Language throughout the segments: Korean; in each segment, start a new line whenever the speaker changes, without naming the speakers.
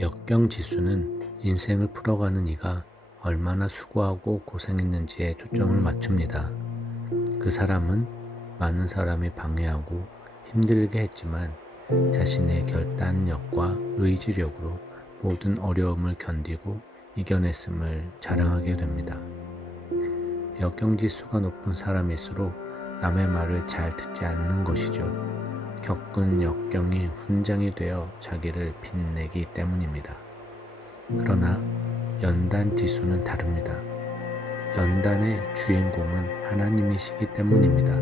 역경지수는 인생을 풀어가는 이가 얼마나 수고하고 고생했는지에 초점을 맞춥니다. 그 사람은 많은 사람이 방해하고 힘들게 했지만 자신의 결단력과 의지력으로 모든 어려움을 견디고 이겨냈음을 자랑하게 됩니다. 역경지수가 높은 사람일수록 남의 말을 잘 듣지 않는 것이죠. 겪은 역경이 훈장이 되어 자기를 빛내기 때문입니다. 그러나 연단 지수는 다릅니다. 연단의 주인공은 하나님이시기 때문입니다.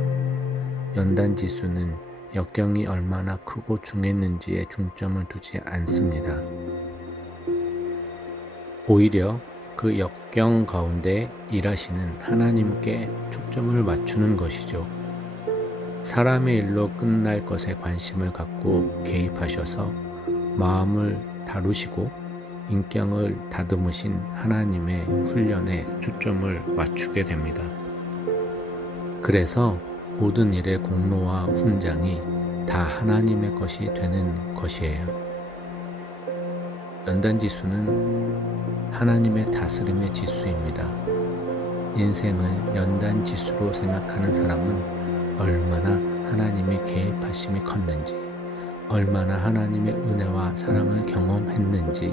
연단 지수는 역경이 얼마나 크고 중했는지에 중점을 두지 않습니다. 오히려 그 역경 가운데 일하시는 하나님께 초점을 맞추는 것이죠. 사람의 일로 끝날 것에 관심을 갖고 개입하셔서 마음을 다루시고 인격을 다듬으신 하나님의 훈련에 초점을 맞추게 됩니다. 그래서 모든 일의 공로와 훈장이 다 하나님의 것이 되는 것이에요. 연단 지수는 하나님의 다스림의 지수입니다. 인생을 연단 지수로 생각하는 사람은 얼마나 하나님의 개입하심이 컸는지, 얼마나 하나님의 은혜와 사랑을 경험했는지,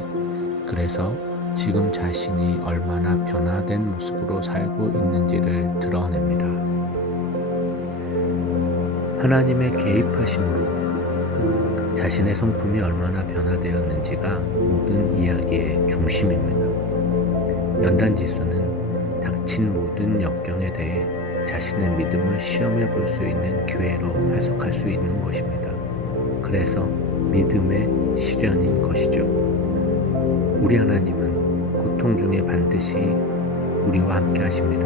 그래서 지금 자신이 얼마나 변화된 모습으로 살고 있는지를 드러냅니다. 하나님의 개입하심으로 자신의 성품이 얼마나 변화되었는지가 모든 이야기의 중심입니다. 연단 지수는 닥친 모든 역경에 대해 자신의 믿음을 시험해 볼 수 있는 기회로 해석할 수 있는 것입니다. 그래서 믿음의 실현인 것이죠. 우리 하나님은 고통 중에 반드시 우리와 함께 하십니다.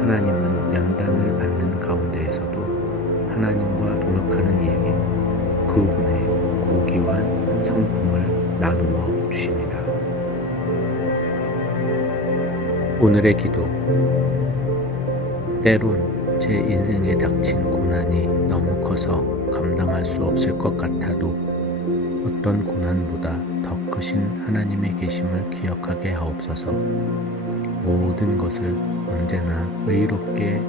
하나님은 연단을 받는 가운데에서도 하나님과 동역하는 이에게 그분의 고귀한 성품을 나누어 주십니다. 오늘의 기도 때론 제 인생에 닥친 고난이 너무 커서 감당할 수 없을 것 같아도 어떤 고난보다 더 크신 하나님의 계심을 기억하게 하옵소서. 모든 것을 언제나 의롭게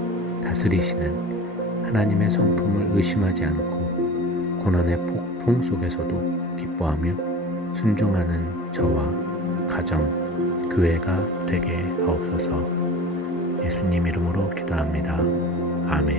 다스리시는 하나님의 성품을 의심하지 않고 고난의 폭풍 속에서도 기뻐하며 순종하는 저와 가정, 교회가 되게 하옵소서 예수님 이름으로 기도합니다. 아멘.